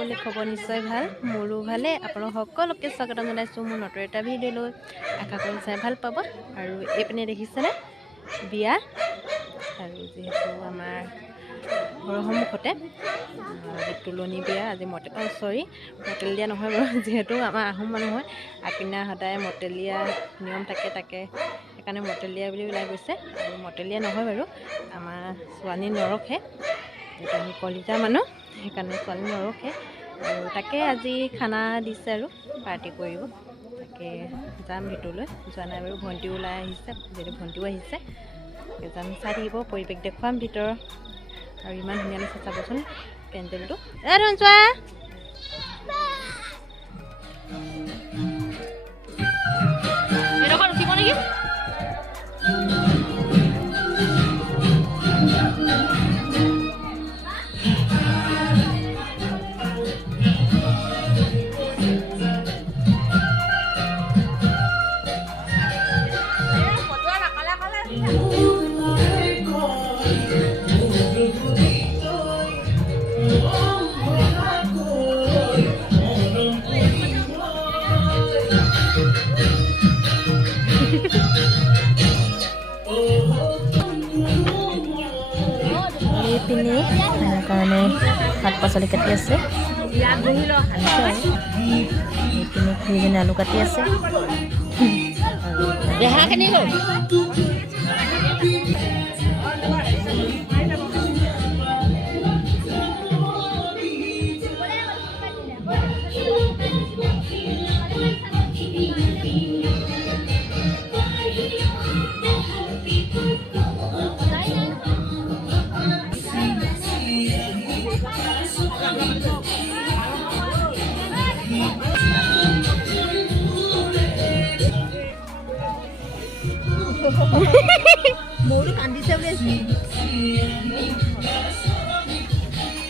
সকলোৰে খবৰ নিশ্চয় ভাল, মোৰো ভালে। আপোনালোক সকলোকে স্বাগতম জনাইছোঁ মোৰ নতুন এটা ভিডিঅ'লৈ। আশা কৰোঁ চাই ভাল পাব। আৰু এইপিনে দেখিছেনে বিয়া, আৰু যিহেতু আমাৰ ঘৰৰ সন্মুখতে তুলনি বিয়া। আজি মটেল দিয়া নহয় বাৰু, যিহেতু আমাৰ আহোম মানুহ হয়, আপিনা সদায় মতেলীয়া নিয়ম থাকে, সেইকাৰণে মতেলীয়া বুলি ওলাই গৈছে। আৰু মতেলীয়া নহয় বাৰু, আমাৰ ছোৱালী নৰখে, যিহেতু আমি কলিতা মানুহ, সেইকাৰণে ছোৱালী নৰখে। আৰু তাকে আজি খানা দিছে আৰু পাৰ্টি কৰিব, তাকে যাম ভিতৰলৈ। যোৱা নাই বাৰু, ভণ্টিও ওলাই আহিছে, যিহেতু ভণ্টিও আহিছে। যাম, চাই থাকিব, পৰিৱেশ দেখুৱাম ভিতৰৰ। আৰু ইমান ধুনীয়া লাগিছে চাবচোন পেণ্ডেলটো। চোৱা এডোখৰ উঠিব নেকি? এইপিনে কাৰণে শাক পাচলি কাটি আছে, এইপিনে খুৰীজনী আলু কাটি আছে। মোৰো কান্দিছে বুলি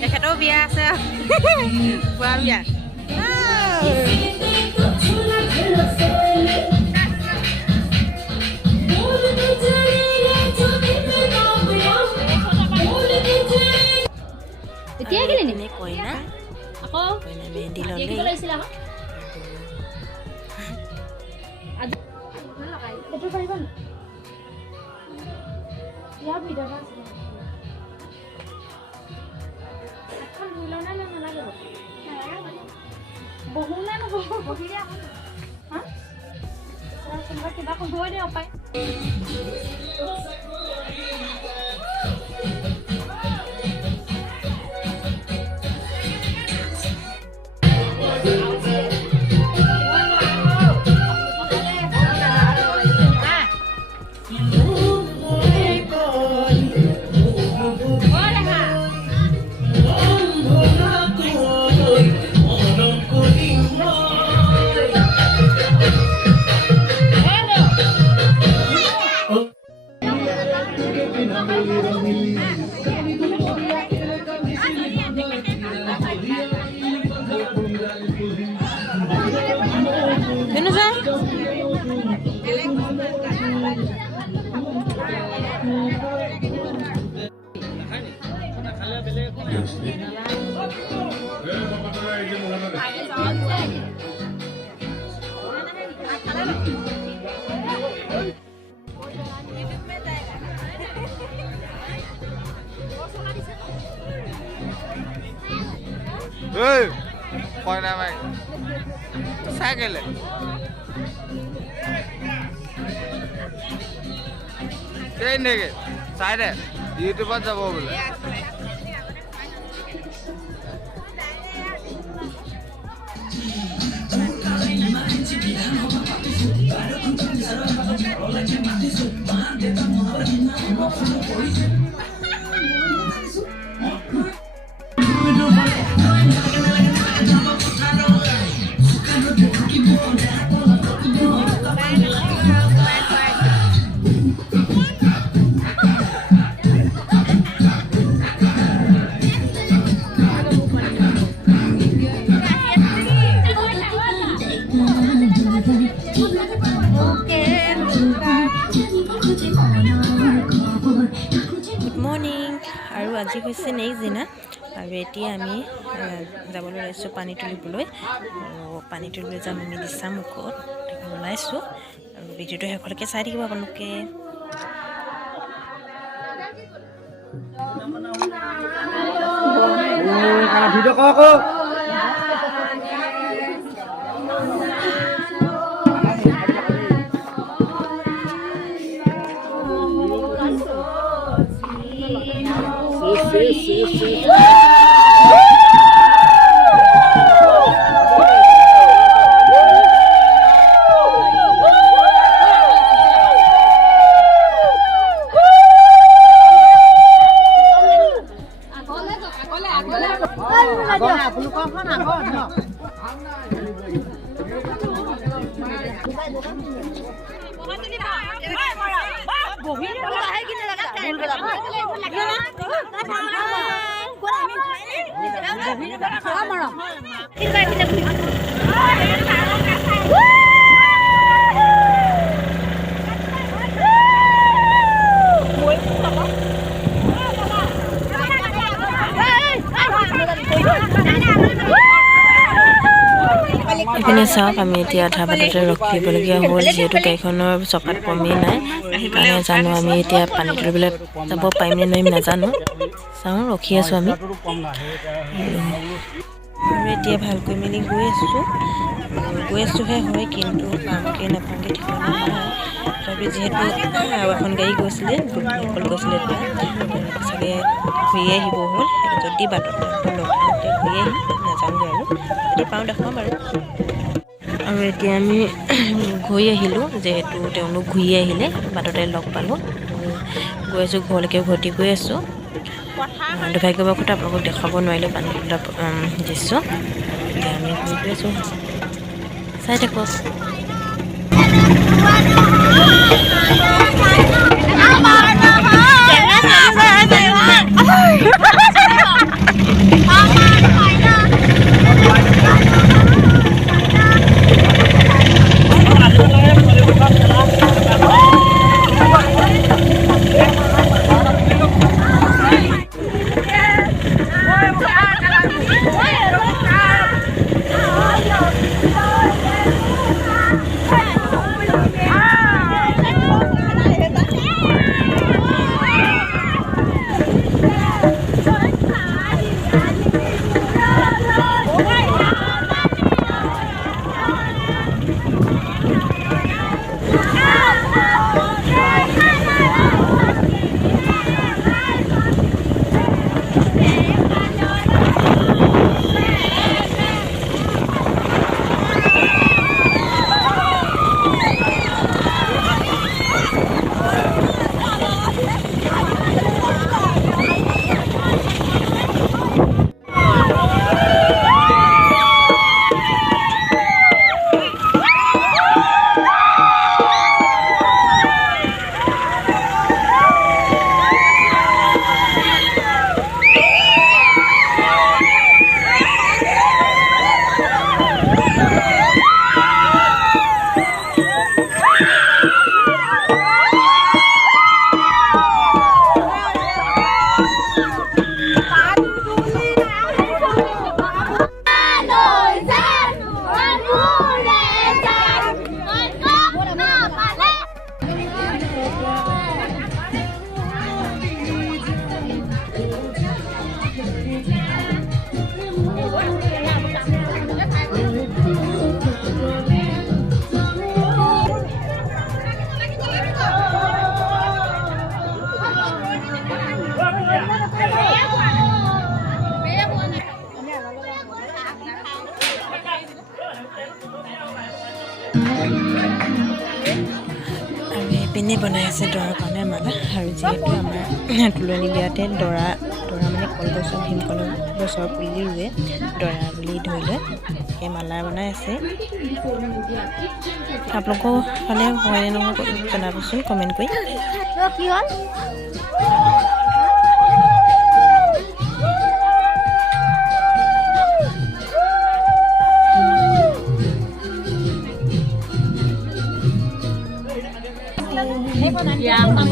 এখেতৰো বিয়া আছে, বুঢ়া বিয়া। এতিয়া গেলি কইনা আকৌ মেহেন্দি ললে। এইটো পাৰিবা নি? ইয়াৰ ভিতৰত আছে। এখন ধুই লওঁ নে নালাগে? বহু নে নহ'ব? বহিলে আহোঁ। হা? কোনোবা কিবা হৈ দে পায়। কইনা ভাই চাই গেলে নেকি? চাই দে, ইউটিউবত যাব বোলে। Good morning. আৰু আজি হৈছে নেক্সট দিনা, আৰু এতিয়া আমি যাবলৈ ওলাইছোঁ পানী তুলিবলৈ আৰু পানী তুলিবলৈ যাম আমি দিছামুখত ওলাইছোঁ আৰু ভিডিঅ'টো শেষলৈকে চাই থাকিব আপোনালোকে ভিডিঅ' কৰ আকৌ ইপিনে চাওক আমি এতিয়া আধা বাটতে ৰখিবলগীয়া হ'ল যিহেতু গাড়ীখনৰ চকাত কমেই নাই সেইকাৰণে জানো আমি এতিয়া পানী তুলিবলৈ যাব পাৰিম নে নোৱাৰিম নাজানো চাওঁ ৰখি আছোঁ আমি আৰু এতিয়া ভালকৈ মেলি গৈ আছোঁহে হয় কিন্তু পামকৈ নাপামকৈ ঠিকনা নাই তথাপি যিহেতু আৰু এখন গাড়ী গৈছিলে গোপীসকল গৈছিলে এতিয়া চাগে ঘূৰি আহিব হ'ল যদি বাটত লগ পাওঁতে ঘূৰি আহিম নাজানোগৈ আৰু যদি পাওঁ দেখুৱাম বাৰু আৰু এতিয়া আমি ঘূৰি আহিলোঁ যিহেতু তেওঁলোক ঘূৰি আহিলে বাটতে লগ পালোঁ গৈ আছোঁ ঘৰলৈকে উভতি গৈ আছোঁ দুৰ্ভাগ্যবশতঃ আপোনালোকক দেখুৱাব নোৱাৰিলোঁ পানী তোলা দৃশ্য এতিয়া আমি ঘূৰি গৈ আছোঁ চাই থাকক পিনে বনাই আছে দৰাৰ কাৰণে মালা আৰু যিহেতু আমাৰ তুলনি বিয়াতে দৰা মানে কলগছৰ ভীমকলৰ গছৰ পুলি ৰুৱে দৰা বুলি ধৰি লৈ সেই মালা বনাই আছে আপোনালোকৰ ফালে হয় নে নহয় জনাবচোন কমেণ্ট কৰি কি হ'ল yang tamu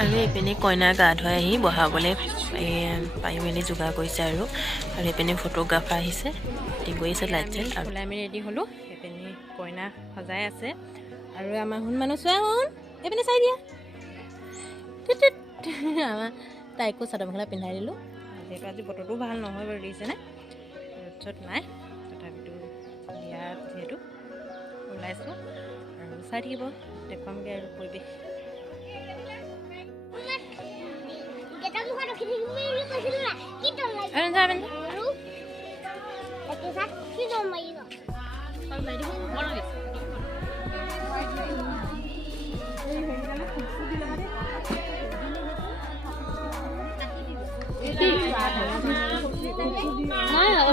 আৰু এইপিনে কইনা গা ধুৱাই আহি বহাবলৈ পাই মেলি যোগাৰ কৰিছে আৰু এইপিনে ফটোগ্ৰাফাৰ আহিছে গৈ আছে লাইট চাইট আৰু আমি ৰেডি হ'লোঁ এইপিনে কইনা সজাই আছে আৰু আমাৰ শুন মানুহ চোৱা শুন এইপিনে চাই দিয়া আমাৰ তাইকো চাদৰ মেখেলা পিন্ধাই দিলোঁ যিহেতু আজি বতৰটো ভাল নহয় বাৰু দেখিছেনে ৰ'দ চ'দ নাই তথাপিতো বিয়াত যিহেতু ওলাইছোঁ আৰু চাই থাকিব দেখুৱামগৈ আৰু পৰিৱেশ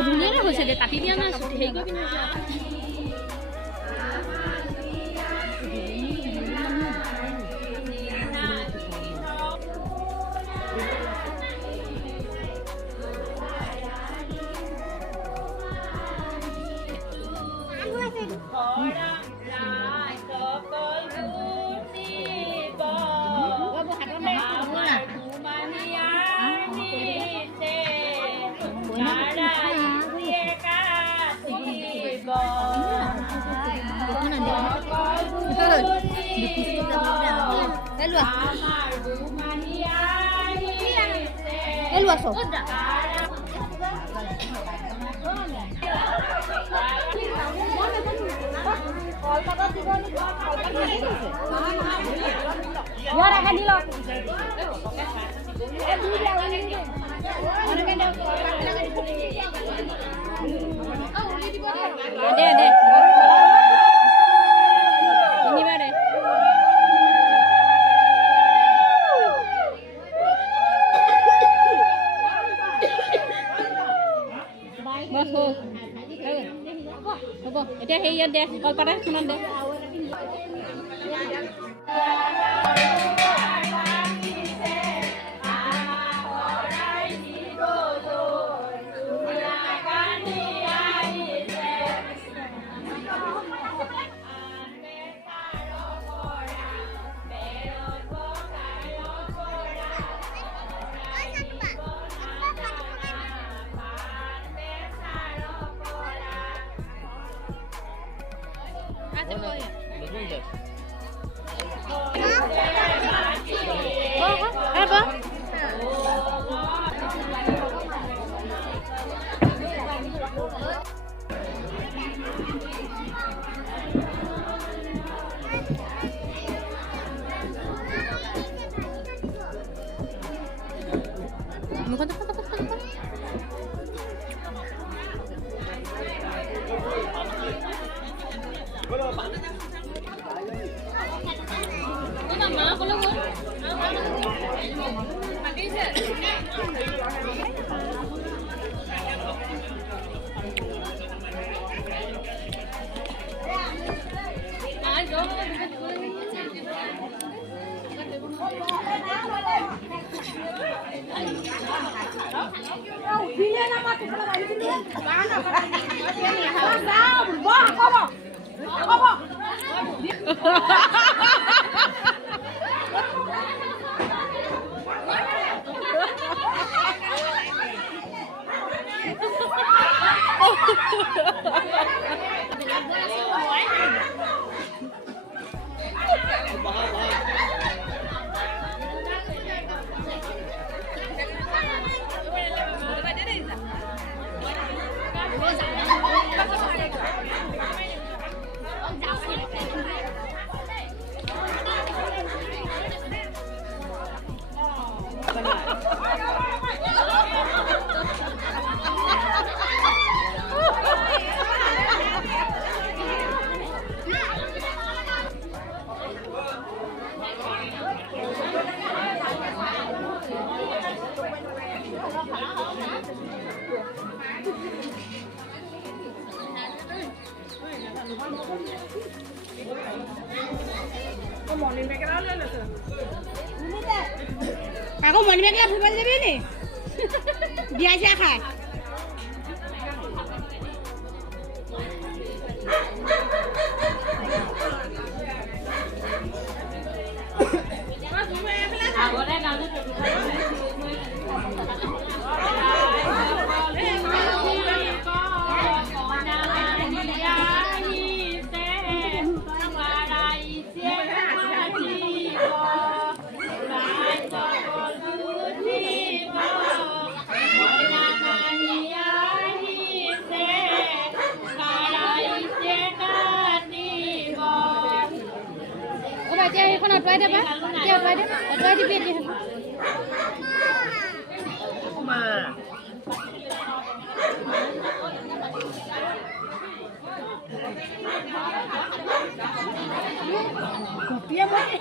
ধুনীয়াকৈ হৈছে দে কাটি দিয়া নাই হেৰি কৰি হ'ব এতিয়া সেই ইয়াত দে কলপাতা খনত দে Aku mau nih mereka bukan jadi nih. Dia aja kan. Dia এখন অটুৱাই দেবা এতিয়া অটুৱাই দিবি এতিয়া কপিয়া মই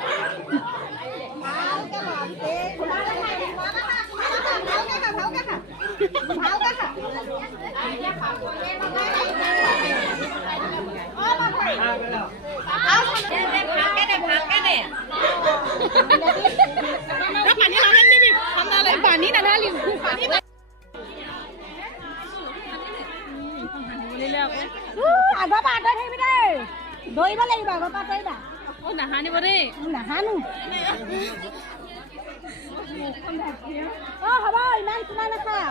পানী নাঢালি আগৰ পৰা আঁতৰি থাকিবি দেই দৌৰিব লাগিব আগৰ পৰা আঁতৰিবা নাহানিব দেই নাহানো হ'ব ইমান চোলা নাখায়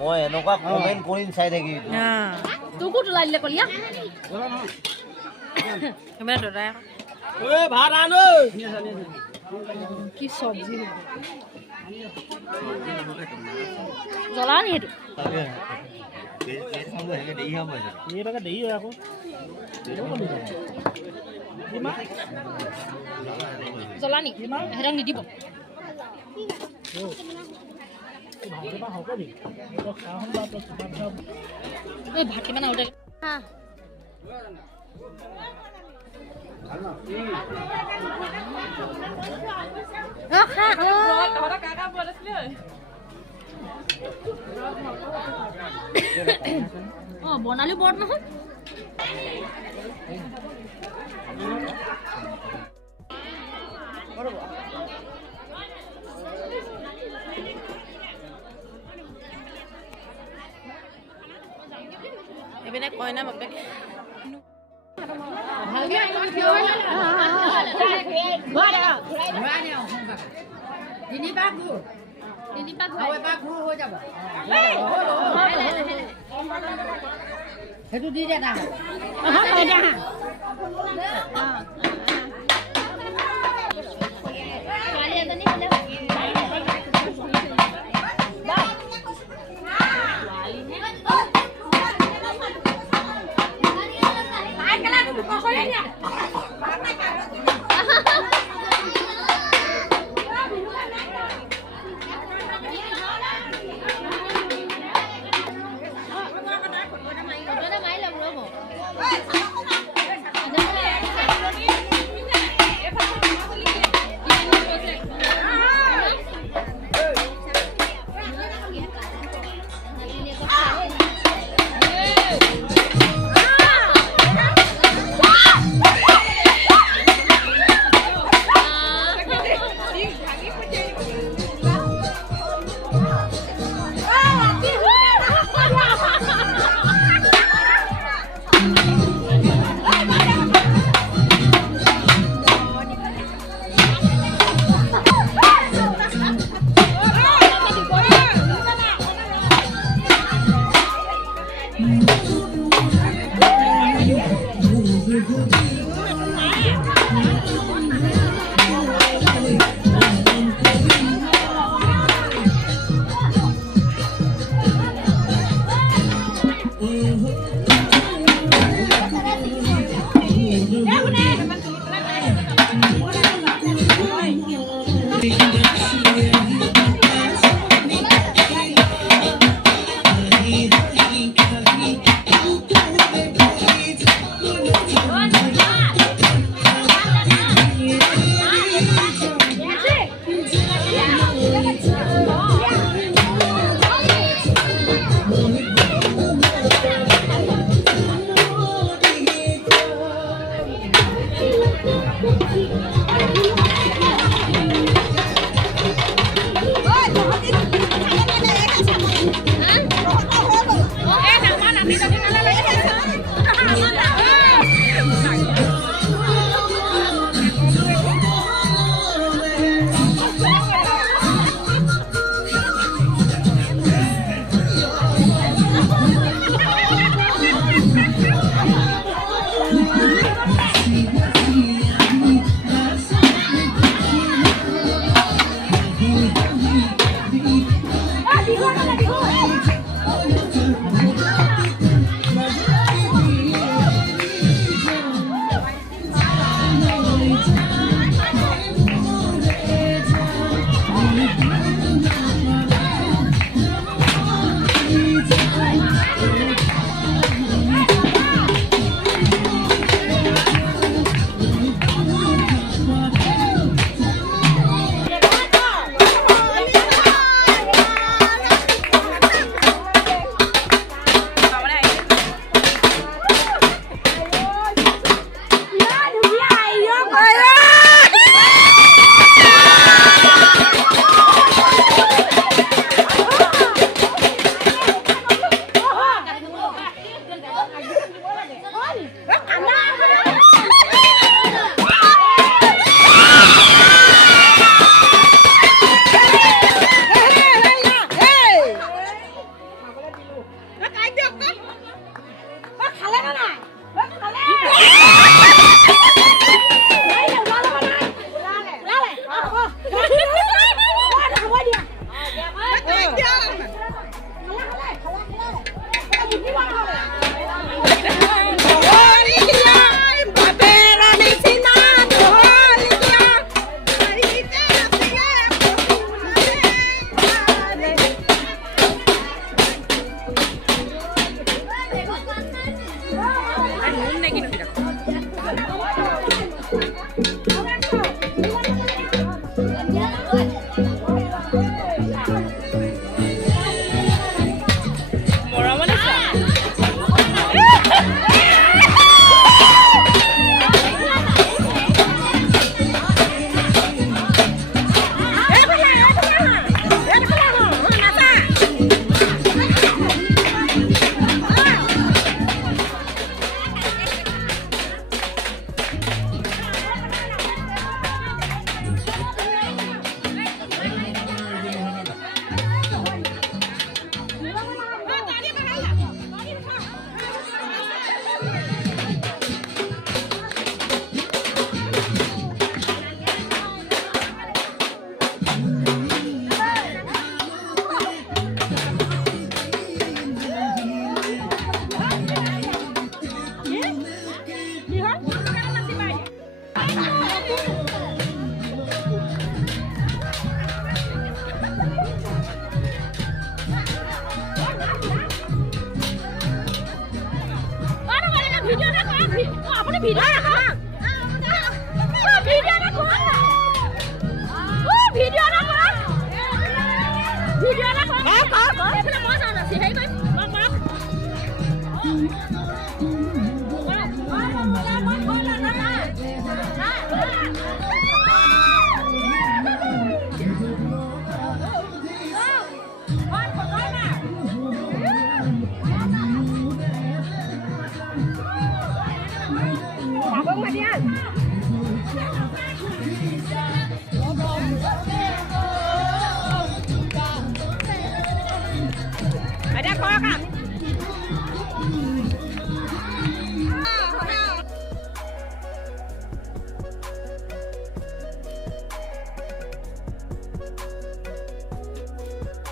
মই এনেকুৱা কমেণ্ট কৰিম চাই থাকি তোকো তোলাই দিলে কলিয়া ভাত আন কি চব্জি জ্বলা নি সেইটো দেৰি হয় আকৌ জ্বলা নি সিহঁতক নিদিব ভাত কিমান আৰু বনালি বৰ নহয় এইপিনে কইনা বাপেক সেইটো দি দে